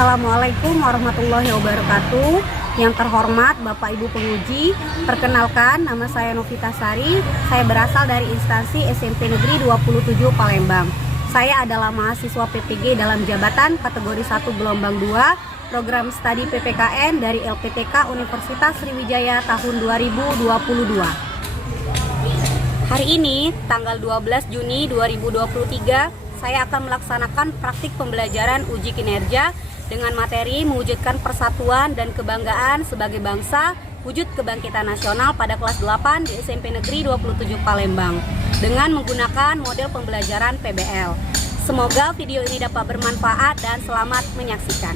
Assalamualaikum warahmatullahi wabarakatuh. Yang terhormat Bapak Ibu penguji, perkenalkan nama saya Novita Sari. Saya berasal dari instansi SMP Negeri 27 Palembang. Saya adalah mahasiswa PPG dalam jabatan kategori 1 gelombang 2 program studi PPKN dari LPTK Universitas Sriwijaya tahun 2022. Hari ini, tanggal 12 Juni 2023, saya akan melaksanakan praktik pembelajaran uji kinerja dengan materi mewujudkan persatuan dan kebanggaan sebagai bangsa, wujud kebangkitan nasional pada kelas 8 di SMP Negeri 27 Palembang dengan menggunakan model pembelajaran PBL. Semoga video ini dapat bermanfaat dan selamat menyaksikan.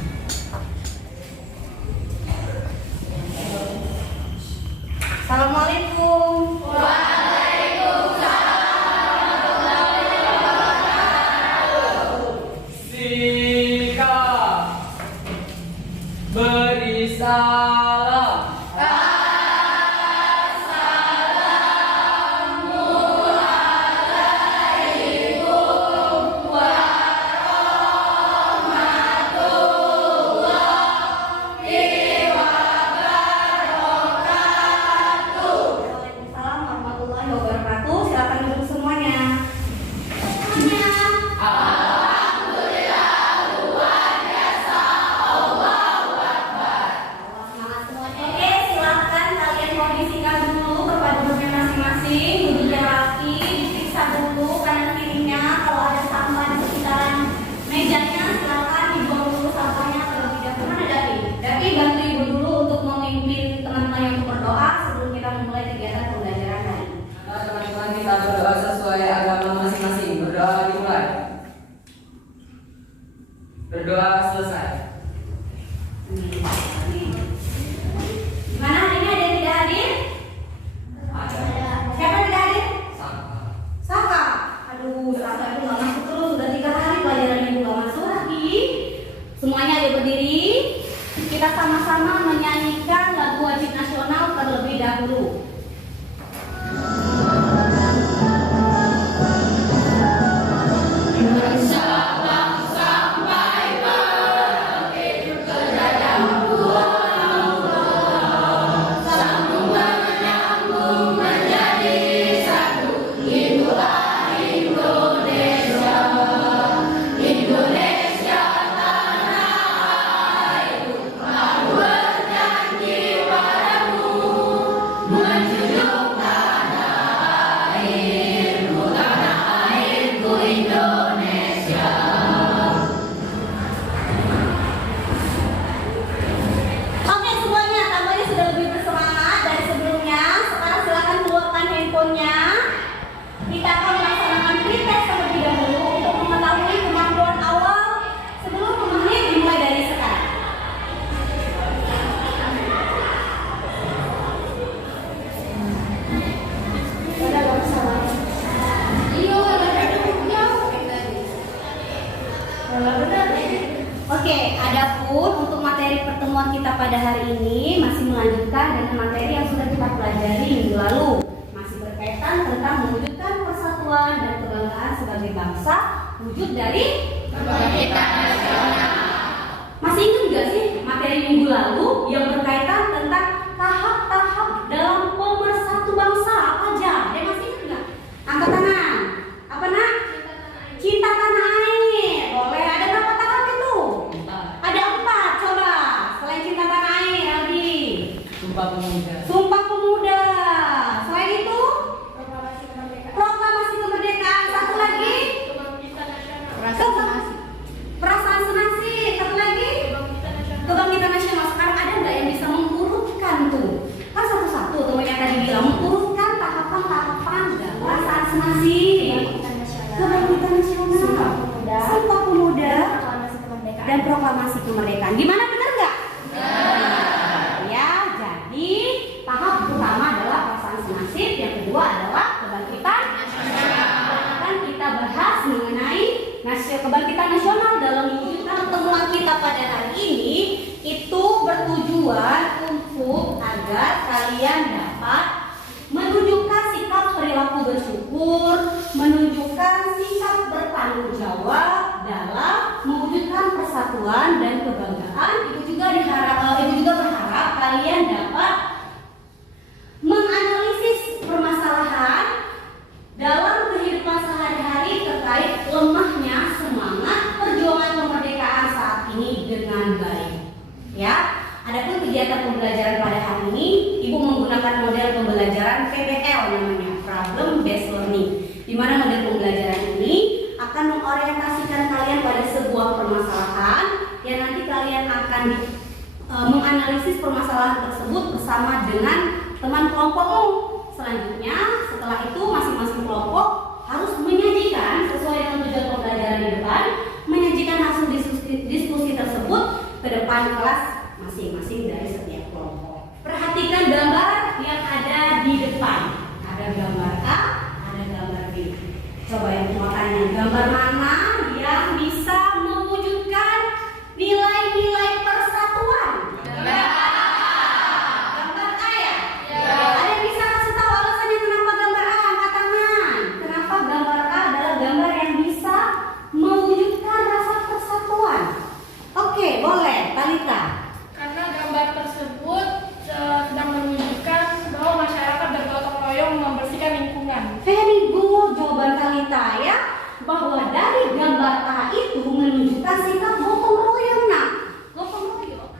Assalamualaikum. Beri salam. Waalaikumsalam warahmatullahi wabarakatuh. Silakan duduk semuanya. Teman-teman kita berdoa sesuai agama masing-masing. Berdoa dimulai. Berdoa selesai. Gimana hari ini, ada yang tidak hadir? Ada. Siapa yang tidak hadir? Saka. Saka. Aduh, Saka itu nggak masuk terus. Sudah 3 hari pelajarannya itu nggak masuk lagi. Semuanya ayo berdiri. Kita sama-sama menyanyikan lagu wajib nasional terlebih dahulu. Oke semuanya, tampaknya sudah lebih bersemangat dari sebelumnya. Sekarang silakan keluarkan handphonenya. Kita akan melaksanakan pretest terlebih dahulu untuk mengetahui kemampuan awal sebelum menit dimulai dari sekarang. Oke, adapun untuk materi pertemuan kita pada hari ini masih melanjutkan dengan materi yang sudah kita pelajari minggu lalu. Masih berkaitan tentang mewujudkan persatuan dan kebanggaan sebagai bangsa, wujud dari kebangkitan nasional. Masih ingat nggak sih materi minggu lalu yang berkaitan tentang tahap-tahap dalam pemersatu bangsa apa aja? Ada yang masih ingat nggak? Angkat tangan. Apa nak? Cinta tanah air. Boleh. Ada berapa tahap itu? Ada 4. Coba. Selain cinta tanah air, Aldi. Sumpah Pemuda. Sumpah Pemuda. Selain itu? Proklamasi kemerdekaan. Satu lagi? Perasaan senasib. Satu lagi? Kebangkitan nasional. Sekarang ada nggak yang bisa mengurutkan tuh? Kan satu-satu temannya tadi bilang mengurutkan tahapan-tahapan perasaan senasib. Kebangkitan nasional. Sumpah Pemuda. Dan proklamasi kemerdekaan. Gimana, benar nggak? Ya, jadi tahap pertama adalah perasaan senasib, yang kedua adalah kebangkitan nasional. Akan kita bahas mengenai kebangkitan nasional dalam mewujudkan pertemuan kita pada hari ini itu bertujuan untuk agar kalian dapat menunjukkan sikap perilaku bersyukur, menunjukkan sikap bertanggung jawab dalam mewujudkan persatuan persatuan dan kebanggaan. Ibu juga berharap kalian dapat menganalisis permasalahan dalam kehidupan sehari-hari terkait lemahnya semangat perjuangan kemerdekaan saat ini dengan baik. Ya, adapun kegiatan pembelajaran pada hari ini, Ibu menggunakan model pembelajaran PBL namanya, Problem Based Learning, di mana model pembelajaran ini akan mengorientasikan kalian pada sebuah permasalahan yang nanti kalian akan menganalisis permasalahan tersebut bersama dengan teman kelompokmu. Selanjutnya, setelah itu masing-masing kelompok harus menyajikan sesuai dengan tujuan pembelajaran di depan, menyajikan hasil diskusi tersebut ke depan kelas masing-masing dari setiap kelompok. Perhatikan gambar yang ada di depan. Ada gambar A, ada gambar B. Coba yang mau tanya, gambar mana yang bisa mewujudkan nilai-nilai persatuan? Gambar A ya? Ada yang bisa kasih tahu alasannya kenapa gambar A? Angkat tangan. Kenapa gambar A adalah gambar yang bisa mewujudkan rasa persatuan? Oke, boleh. Talita. Karena gambar tersebut sedang menunjukkan bahwa masyarakat bergotong royong membersihkan lingkungan. Very good jawaban Talita ya, bahwa dari gambar A itu menunjukkan sikap gotong royong. Nah, gotong royong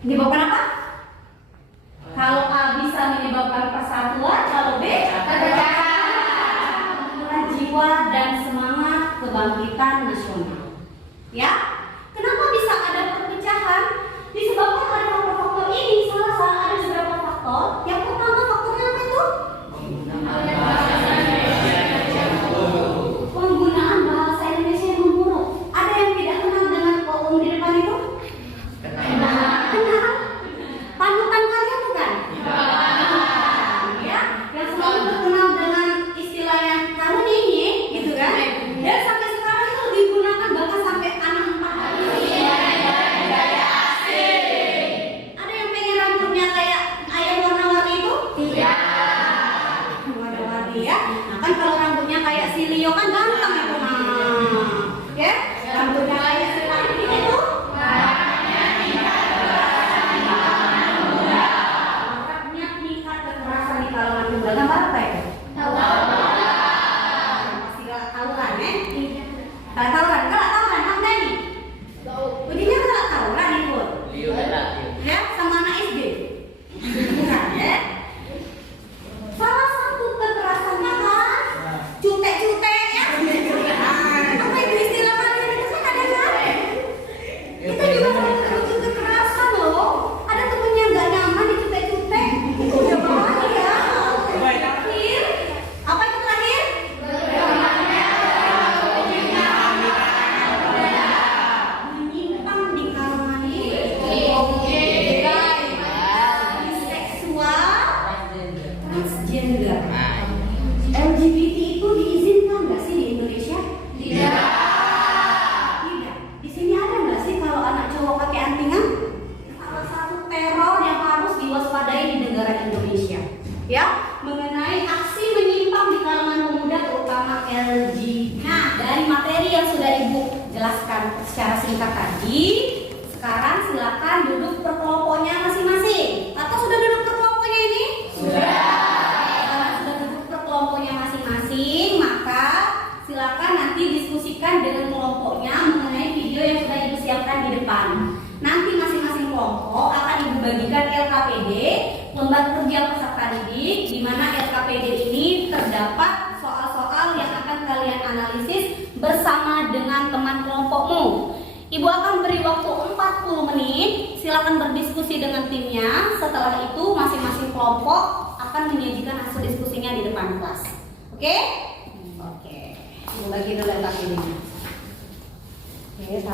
menyebabkan apa? Kalau A bisa menyebabkan persatuan, kalau B mengurangi jiwa dan semangat kebangkitan nasional. Ya, kenapa bisa ada perpecahan? Disebabkan oleh faktor-faktor ini. Ada beberapa faktor. Yang pertama faktornya apa itu? Penggunaan bahasa Indonesia yang buruk. Ada yang tidak kenal dengan koum di depan itu? Kenal. Panutan kalian bukan? Ya, yang selalu terkenal dengan istilah yang kamu ini, gitu kan? Dan sampai sekarang itu digunakan bahkan sampai anak 4 hari. Ada yang pengen rambutnya kayak ayam warna-warni itu? Tidak. Warna-warni ya. Nah kan kalau rambutnya kayak si Leo kan ganteng itu. Nah, ya, rambutnya kayak si Leo itu. Maraknya tingkat kekerasan di kalangan muda. Gambar apa itu? Pasti gak tahu kan, Gak tahu kan? Gak tahu kan? Apa ini? Ujinya gak tahu kan ikut? Ya, sama anak SD. Bukan ya? Salah satu kekerasannya kan cutek-cutek ya. Apa itu istilah kalian itu kan ada kan? Kita juga sering terwujud kekerasan loh. Ada temennya nggak nyaman dicutek-cutek, itu udah bahaya. Terakhir, apa itu terakhir? Menyimpang di kalangan biseksual, transgender. LGBT itu diizinkan nggak sih di Indonesia? Tidak. Di sini ada nggak sih kalau anak cowok pakai antingan? Salah satu teror yang harus diwaspadai di negara Indonesia, ya, mengenai aksi menyimpang di kalangan pemuda terutama LGBT. Nah, dari materi yang sudah Ibu jelaskan secara singkat tadi, sekarang silakan duduk per kelompoknya masing-masing. Atau sudah duduk per kelompoknya ini? Karena sudah duduk per kelompoknya masing-masing, maka silakan nanti diskusikan dengan kelompoknya mengenai video yang sudah Ibu siapkan di depan. Nanti masing-masing kelompok akan Ibu bagikan LKPD, lembar kerja peserta didik, di mana LKPD ini terdapat soal-soal yang akan kalian analisis bersama dengan teman kelompokmu. Ibu akan beri waktu 40 menit, silakan berdiskusi dengan timnya. Setelah itu masing-masing kelompok akan menyajikan hasil diskusinya di depan kelas. Oke? Oke. Ibu bagi dulu LKPD-nya. Oke, 1.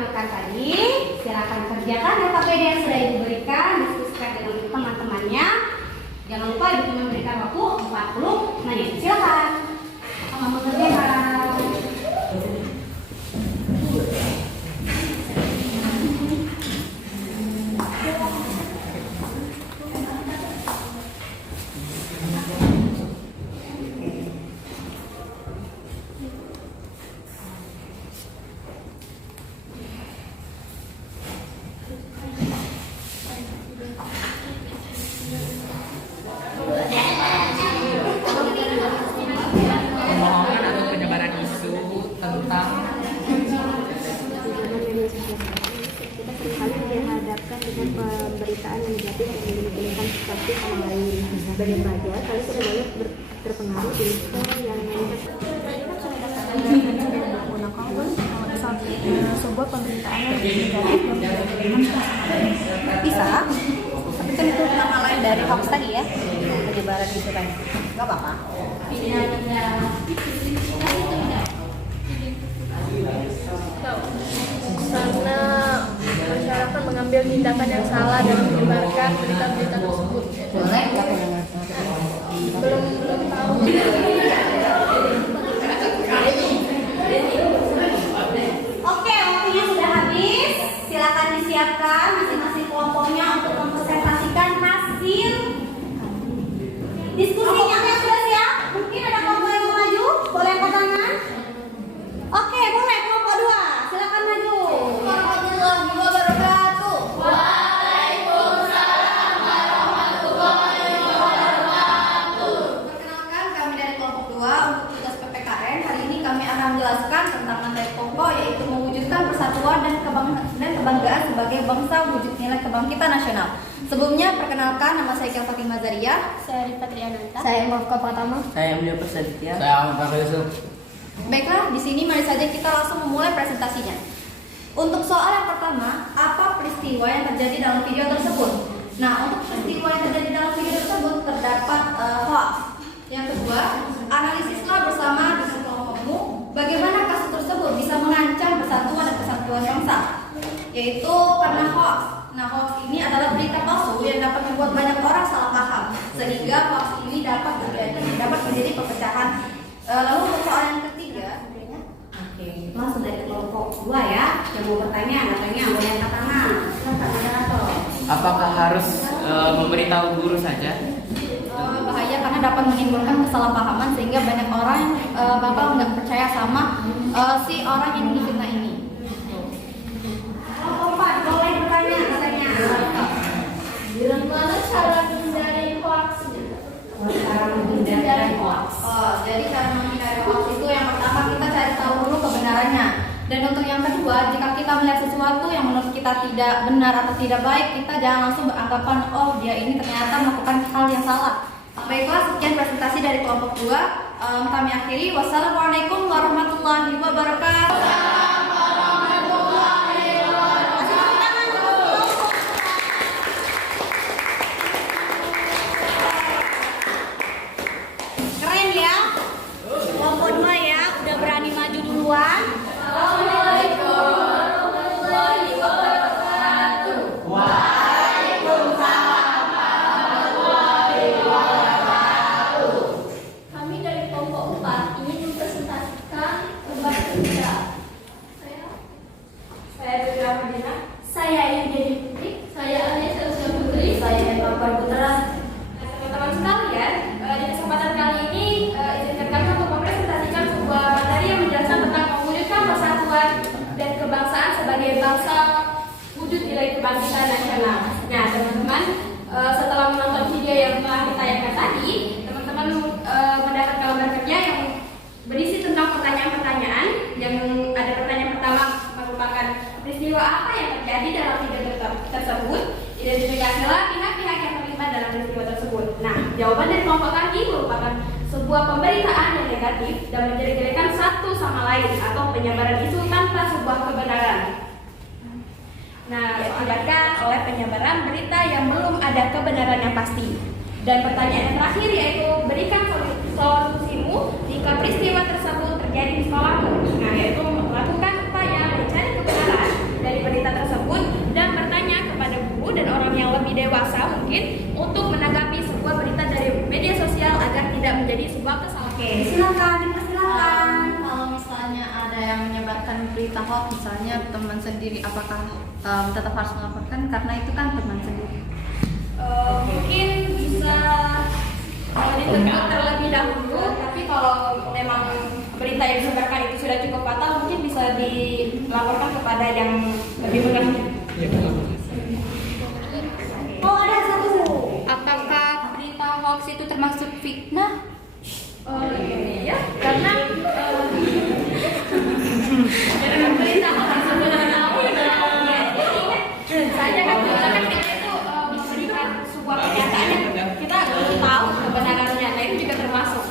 tampilkan tadi, silakan kerjakan KPD yang sudah Ibu berikan, diskusikan dengan teman-temannya. Jangan lupa Ibu memberikan waktu 40 menit. Silakan. Selamat mengerjakan. Pembohongan atau penyebaran isu tentang Kita seringkali dihadapkan dengan pemberitaan yang negatif yang menunjukkan sesuatu sama lain. Sebagai pelajar, kalian sudah banyak terpengaruh di info yang negatif. Sebuah pemberitaan yang negatif Bisa. Tapi kan itu nama lain dari hoax tadi ya. Penyebaran isu tadi. Gak apa-apa. Karena masyarakat mengambil tindakan yang salah dan menyebarkan berita-berita tersebut. Boleh nggak? Belum tahu. Oke, waktunya sudah habis. Silakan disiapkan masing-masing kelompoknya untuk mempresentasikan hasil diskusinya. Sudah siap? Mungkin ada kelompok yang mau maju? Boleh angkat tangan? Oke, boleh kelompok 2. Silakan maju. Warahmatullahi wabarakatuh. Perkenalkan, kami dari kelompok 2 untuk tugas PPKN. Hari ini kami akan menjelaskan tentang materi pokok, yaitu mewujudkan persatuan dan kebanggaan sebagai bangsa wujud nilai kebangkitan nasional. Sebelumnya, perkenalkan, nama saya Kia Fatimah Zariyah. Saya Rifa Triananta. Saya Mafka Pratama. saya Emilio Persetia. Saya Ahmad Rahul Yusuf. Baiklah, di sini mari saja kita langsung memulai presentasinya. Untuk soal yang pertama, apa peristiwa yang terjadi dalam video tersebut? Nah, untuk peristiwa yang terjadi dalam video tersebut terdapat hoax. Yang kedua, analisislah bersama dengan kelompokmu bagaimana kasus tersebut bisa mengancam persatuan dan kesatuan bangsa, yaitu karena hoax. Nah, hoax ini adalah berita palsu yang dapat membuat banyak orang salah paham, sehingga hoax ini dapat menjadi perpecahan. Lalu untuk soal yang ketiga, oke, itu langsung dari kelompok 2 ya. Yang mau bertanya, katanya boleh angkat tangan. Silakan moderator. Apakah harus memberitahu guru saja? Bahaya karena dapat menimbulkan kesalahpahaman sehingga banyak orang bakal nggak percaya sama si orang yang difitnah ini. Kelompok 4 boleh bertanya, katanya. Gimana cara menghindari hoax? Cara menghindari hoax. Jadi cara menghindari hoax itu yang pertama kita cari tahu dulu kebenarannya. Dan untuk yang kedua, jika kita melihat sesuatu yang menurut kita tidak benar atau tidak baik, kita jangan langsung beranggapan, oh dia ini ternyata melakukan hal yang salah. Baiklah, sekian presentasi dari kelompok 2. Kami akhiri. Wassalamualaikum warahmatullahi wabarakatuh. Keren ya, kelompok 2 ya, udah berani maju duluan. Kami dari kelompok 4 ingin mempresentasikan tentang berita. Saya Dewi Rahmadina. Saya Yudi Putri. Saya Alia Selsa Putri. Saya Eva Putra. Teman-teman sekalian, di kesempatan kali ini izinkan kami untuk mempresentasikan sebuah materi yang menjelaskan tentang mewujudkan persatuan dan kebangsaan sebagai bangsa wujud nilai kebangkitan nasional. Nah, teman-teman, setelah menonton video yang telah ditayangkan tadi, teman-teman mendapat gambar kerja yang berisi tentang pertanyaan-pertanyaan. Yang ada pertanyaan pertama merupakan peristiwa apa yang terjadi dalam video tersebut. Identifikasilah pihak-pihak yang terlibat dalam peristiwa tersebut. Nah, jawaban dari kelompok kaki merupakan sebuah pemberitaan yang negatif dan menjelek-jelekan satu sama lain atau penyebaran isu tanpa sebuah kebenaran. Nah, diakibatkan oleh penyebaran berita yang belum ada kebenaran yang pasti. Dan pertanyaan yang terakhir yaitu berikan solusimu jika peristiwa tersebut terjadi di sekolahmu. Nah, yaitu melakukan upaya mencari kebenaran Oke, silakan dipersilakan. Kalau misalnya ada yang menyebarkan berita hoax, misalnya teman sendiri, apakah tetap harus melaporkan karena itu kan teman sendiri? Mungkin bisa ditegur terlebih dahulu, tapi kalau memang berita yang disebarkan itu sudah cukup fatal, mungkin bisa dilaporkan kepada yang lebih berwenang. Oh, ada satu. Apakah berita hoax itu termasuk fitnah? Iya, karena berita hoax sebenarnya saja kan kita kan kita itu memberikan sebuah pernyataan yang kita belum tahu kebenarannya, nah itu juga termasuk.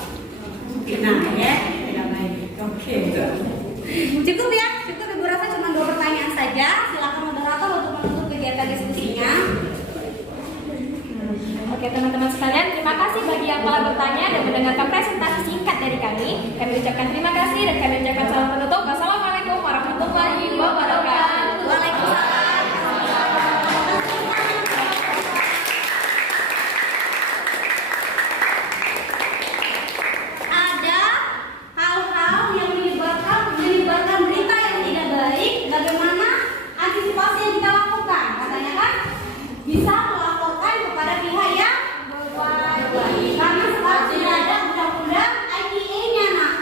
Nah, ya. Oke. Cukup ya, cukup Ibu rasa cuma 2 pertanyaan saja. Silakan moderator untuk menutup kegiatan diskusinya. Oke teman-teman sekalian, terima kasih bagi yang telah bertanya dan mendengarkan presentasi singkat dari kami. Kami ucapkan terima kasih dan kami ucapkan salam penutup. Wassalamualaikum warahmatullahi wabarakatuh. Waalaikumsalam. Ada hal-hal yang menyebarkan berita yang tidak baik. Bagaimana antisipasi yang kita lakukan? Katanya kan bisa melaporkan kepada pihak yang berwajib. Karena sekarang sudah ada undang-undang ITE-nya, nak.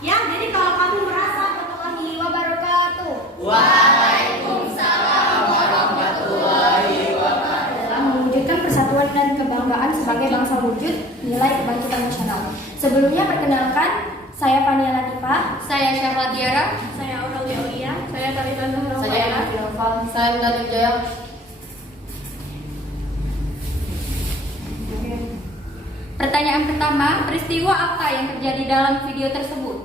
Ya, jadi kalau kamu merasa warahmatullahi wabarakatuh. Dalam mewujudkan persatuan dan kebanggaan sebagai bangsa wujud nilai kebangkitan nasional. Sebelumnya perkenalkan, saya Fania Latifah, Saya Syahla Tiara. saya Aurelia Aulia, saya Talita Zahra Saya Faela. Evi Noval. Saya Mutadik Jaya. Pertanyaan pertama, peristiwa apa yang terjadi dalam video tersebut?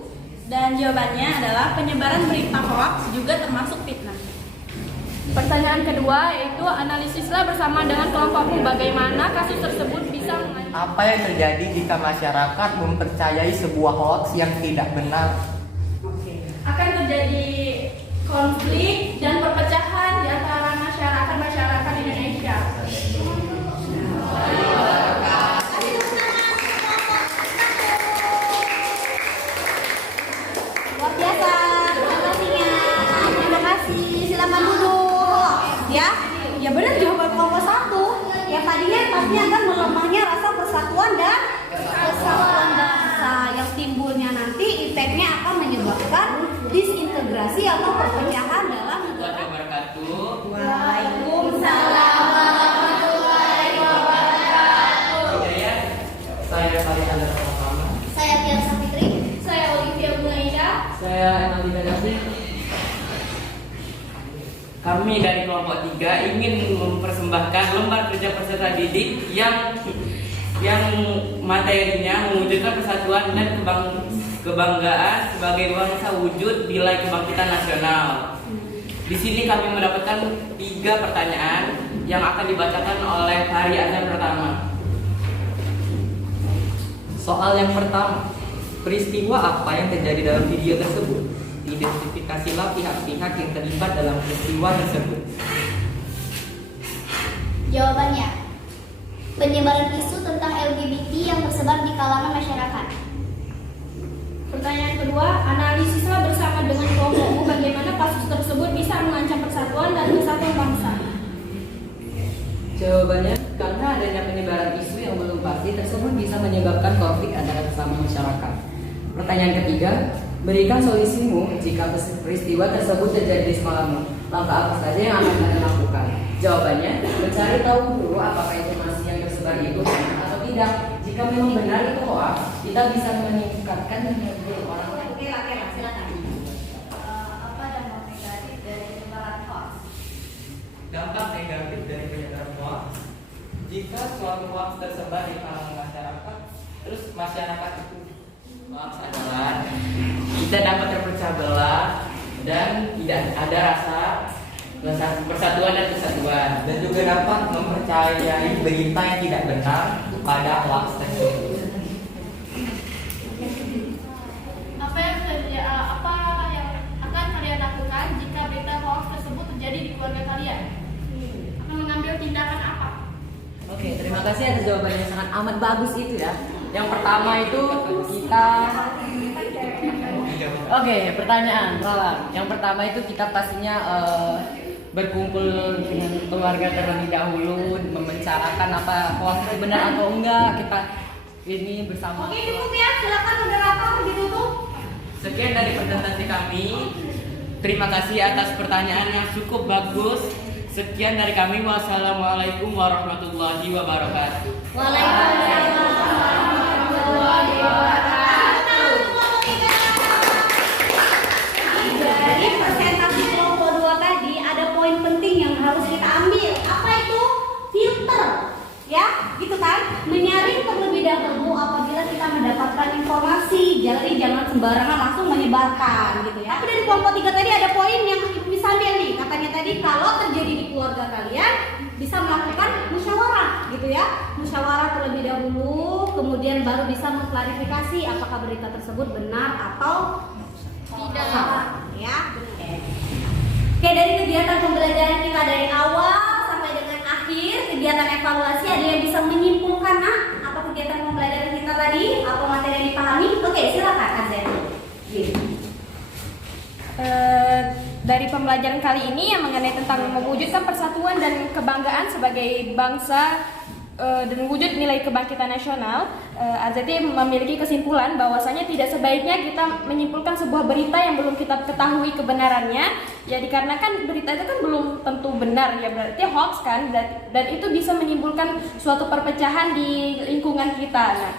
Dan jawabannya adalah penyebaran berita hoax juga termasuk fitnah. Pertanyaan kedua yaitu analisislah bersama dengan kelompokmu bagaimana kasus tersebut bisa mengancam. Apa yang terjadi jika masyarakat mempercayai sebuah hoax yang tidak benar? Akan terjadi konflik dan perpecahan di antara masyarakat Indonesia. Luar biasa, terima kasihnya. Terima kasih. Silakan duduk. Ya, ya benar jawaban kelompok 1. Yang tadinya pastinya akan melemahnya rasa persatuan dan kesatuan bangsa. Yang timbulnya nanti efeknya akan menyebabkan disintegrasi atau perpecahan dalam negara. Wabarakatuh. Waalaikumsalam warahmatullahi wabarakatuh. Saya Fahri Andar Pertama. Saya Tiara Safitri. Saya Olivia Bulaida. Saya Enaldi Gadasi. Kami dari kelompok 3 ingin mempersembahkan lembar kerja peserta didik yang materinya mewujudkan persatuan dan kebanggaan sebagai bangsa wujud nilai kebangkitan nasional. Di sini kami mendapatkan 3 pertanyaan yang akan dibacakan oleh Fahri Andar Pertama. Soal yang pertama, peristiwa apa yang terjadi dalam video tersebut? Identifikasilah pihak-pihak yang terlibat dalam peristiwa tersebut. Jawabannya, penyebaran isu tentang LGBT yang tersebar di kalangan masyarakat. Pertanyaan kedua, analisislah bersama dengan kelompokmu bagaimana kasus tersebut bisa mengancam persatuan dan kesatuan bangsa. Jawabannya, karena adanya penyebaran isu yang belum pasti tersebut bisa menyebabkan konflik antara sesama masyarakat. Pertanyaan ketiga, berikan solusimu jika peristiwa tersebut terjadi di sekolahmu. Langkah apa saja yang akan Anda lakukan? Jawabannya, mencari tahu dulu apakah informasi yang tersebar itu benar atau tidak. Jika memang benar itu hoax, kita bisa meningkatkan menyebut orang lain. Oke, silakan. Apa dampak negatif dari penyebaran hoax? Dampak negatif dari penyebaran hoax, jika suatu hoax tersebar di kalangan masyarakat, terus masyarakat itu Hoax adalah kita dapat terpecah belah dan tidak ada rasa persatuan dan kesatuan, dan juga dapat mempercayai berita yang tidak benar pada hoax tersebut. Apa yang akan kalian lakukan jika berita hoax tersebut terjadi di keluarga kalian? Akan mengambil tindakan apa? Oke, terima kasih atas jawaban yang sangat amat bagus itu ya. Yang pertama itu kita pertanyaan salah. Yang pertama itu kita pastinya berkumpul dengan keluarga terlebih dahulu, membicarakan apa hoax itu benar atau enggak. Kita ini bersama. Oke, cukup ya. Silakan moderator ditutup. Sekian dari presentasi kami. Terima kasih atas pertanyaan yang cukup bagus. Sekian dari kami. Wassalamualaikum warahmatullahi wabarakatuh. Waalaikumsalam warahmatullahi wabarakatuh. Dari presentasi kelompok 2 tadi ada poin penting yang harus kita ambil. Apa itu? Filter. Ya, gitu kan? Menyaring terlebih dahulu apabila kita mendapatkan informasi. Jadi jangan sembarangan langsung menyebarkan gitu ya. Tapi dari kelompok 3 tadi ada poin yang bisa ambil nih. Katanya tadi kalau terjadi di keluarga kalian bisa melakukan musyawarah gitu ya. Musyawarah terlebih dahulu, kemudian baru bisa mengklarifikasi apakah berita tersebut benar atau tidak salah ya. Oke, dari kegiatan pembelajaran kita dari awal sampai dengan akhir kegiatan evaluasi, ada yang bisa menyimpulkan apa kegiatan pembelajaran kita tadi, apa materi yang dipahami? Oke, silakan Azen. Dari pembelajaran kali ini yang mengenai tentang mewujudkan persatuan dan kebanggaan sebagai bangsa dan wujud nilai kebangkitan nasional, AZT memiliki kesimpulan bahwasanya tidak sebaiknya kita menyimpulkan sebuah berita yang belum kita ketahui kebenarannya, ya dikarenakan berita itu kan belum tentu benar, ya berarti hoax kan, dan itu bisa menimbulkan suatu perpecahan di lingkungan kita. Nah,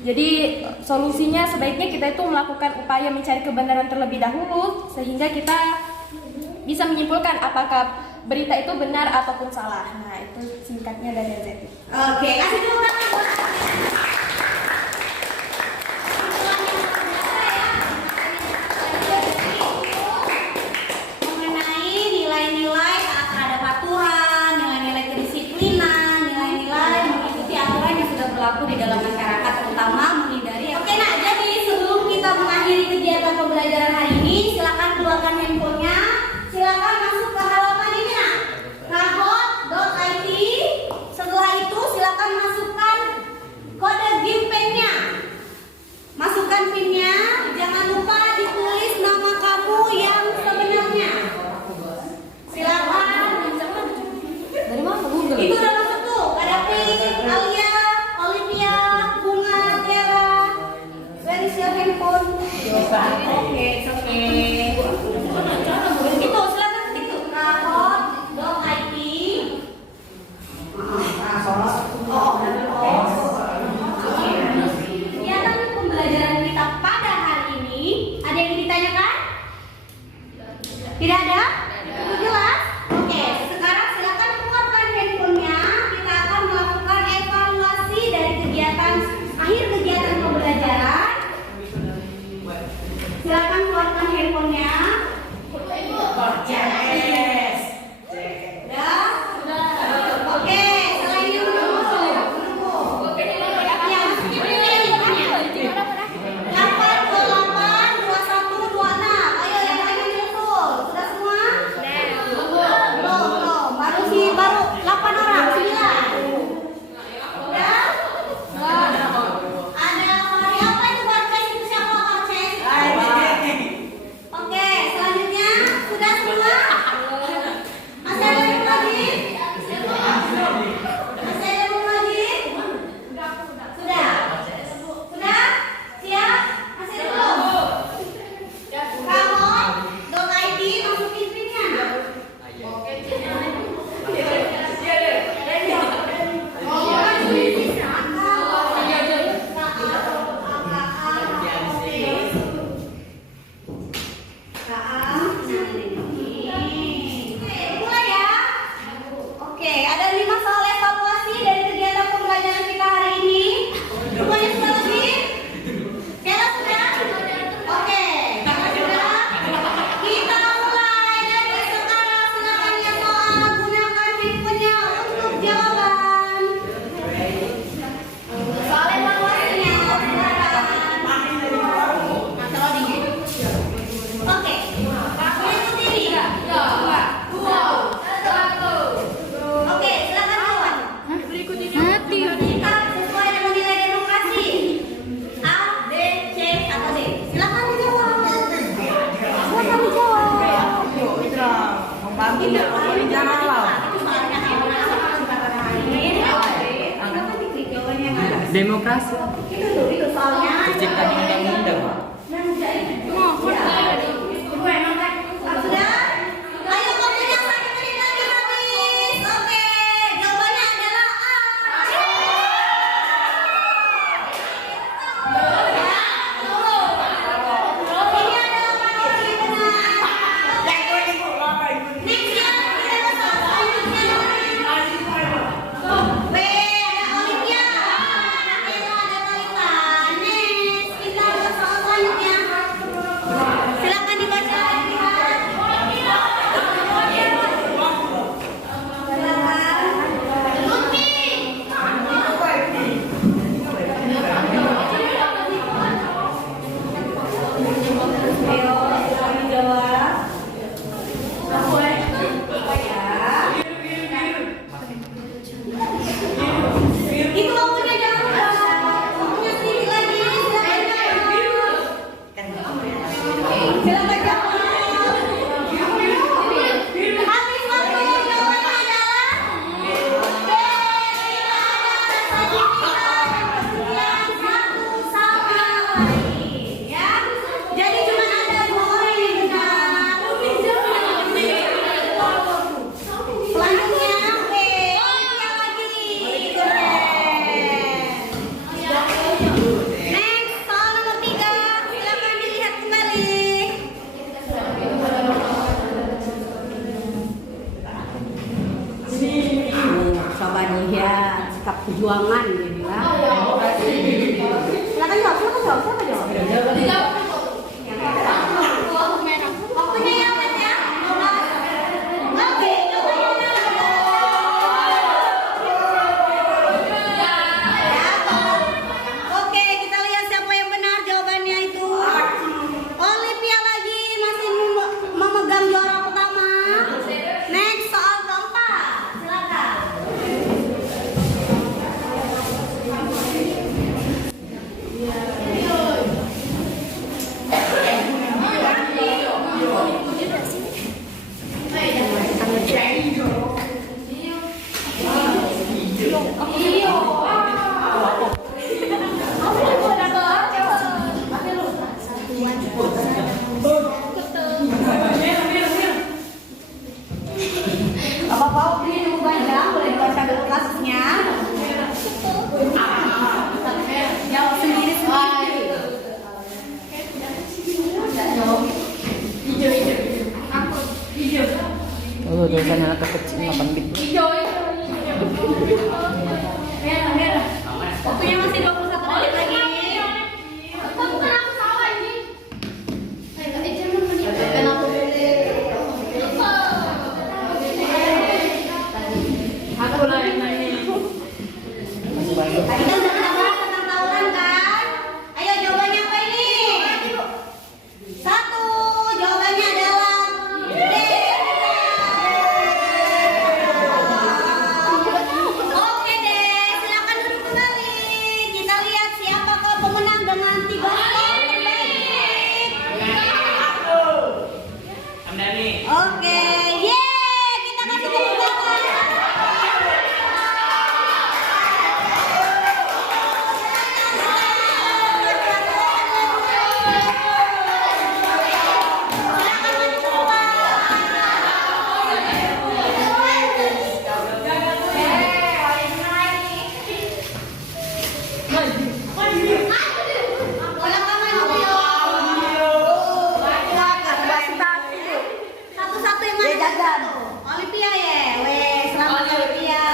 jadi solusinya sebaiknya kita itu melakukan upaya mencari kebenaran terlebih dahulu sehingga kita bisa menyimpulkan apakah berita itu benar ataupun salah. Nah, itu singkatnya dari AZT. Oke, kasih tepuk tangan buat mengenai nilai-nilai terhadap aturan, nilai-nilai kedisiplinan, nilai-nilai mengikuti aturan yang sudah berlaku di dalam masyarakat, terutama menghindari. Oke, nah jadi sebelum kita mengakhiri kegiatan pembelajaran hari ini, silakan keluarkan handphonenya, silakan masuk ke halaman ini rahot.it. Setelah itu silakan masukkan kode GIMPAN-nya. Masukkan PIN-nya, jangan lupa ditulis nama kamu yang sebenarnya. Silakan. Dari mana Google? Itu dalam satu. Ada PIN, Alia, Olivia, Bunga, Tiara. Where is your handphone? Oke. Itu silakan ketik rahot.it. Kegiatan pembelajaran kita pada hari ini ada yang ditanyakan? Tidak ada? Itu jelas? Oke, sekarang silakan keluarkan handphonenya. Kita akan melakukan evaluasi dari akhir kegiatan pembelajaran. Silakan keluarkan handphonenya. adik? Silakan dijawab. Silakan dijawab. Itu soalnya kayak mana kesempatan lain. Silakan diklik jawabannya yang ada. Demokrasi. Itu soalnya. Tercipta di undang-undang. Sudah? Ayo waktunya 1 menit lagi habis. Oke, jawabannya adalah A. Ini adalah materi benar. Next ya, kita ke soal selanjutnya. B, ada Olivia. Nabila, ada Talita. Next, kita ke soal selanjutnya. Silakan dibaca, lihat. Itu waktunya jangan lupa. Waktunya sedikit lagi. Silakan jawab. Habis waktu, jawabannya adalah B. Satu sama lain, ya. Jadi cuma ada 2 orang yang benar. Selanjutnya B. Olivia lagi. Next, soal nomor 3. Silakan dilihat kembali. Coba dilihat sikap perjuangan dia bilang. Silakan jawab. Siapa jawab? Waktunya ya, Mas ya. Oke, jawabannya adalah. Oke, kita lihat siapa yang benar jawabannya itu. Olivia lagi masih memegang juara pertama. Next, soal keempat. Silakan. Bapak ini nunggu panjang, boleh dibaca dulu kasusnya. Jawab sendiri. Oh, dosen anak kecil 8 bit. Waktunya masih 21 menit lagi. Tadi kan sudah bahas tentang tawuran kan? Ayo jawabannya apa ini? 1, jawabannya adalah D. Oke deh, silakan duduk kembali. Kita lihat siapakah pemenang dengan 3 skor terbaik. Hamdani. Oke, yeay, kita kasih tepuk tangan. Satu-satu yang mana? Olivia ya, weh, selamat Olivia.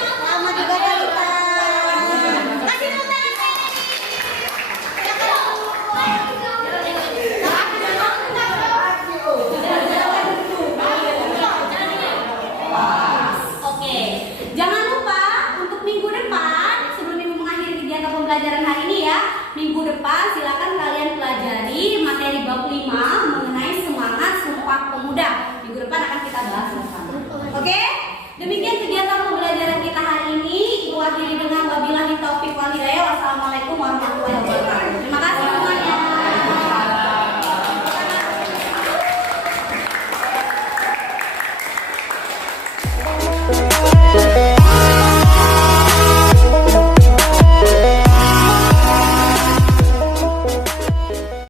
Selamat juga Talita. Kasih tepuk tangan. Oke, jangan lupa untuk minggu depan sebelum minggu mengakhiri kegiatan pembelajaran hari ini ya. Minggu depan silakan kalian pelajari materi bab 5 mengenai semangat Sumpah Pemuda. Minggu depan akan kita bahas bersama. Oke?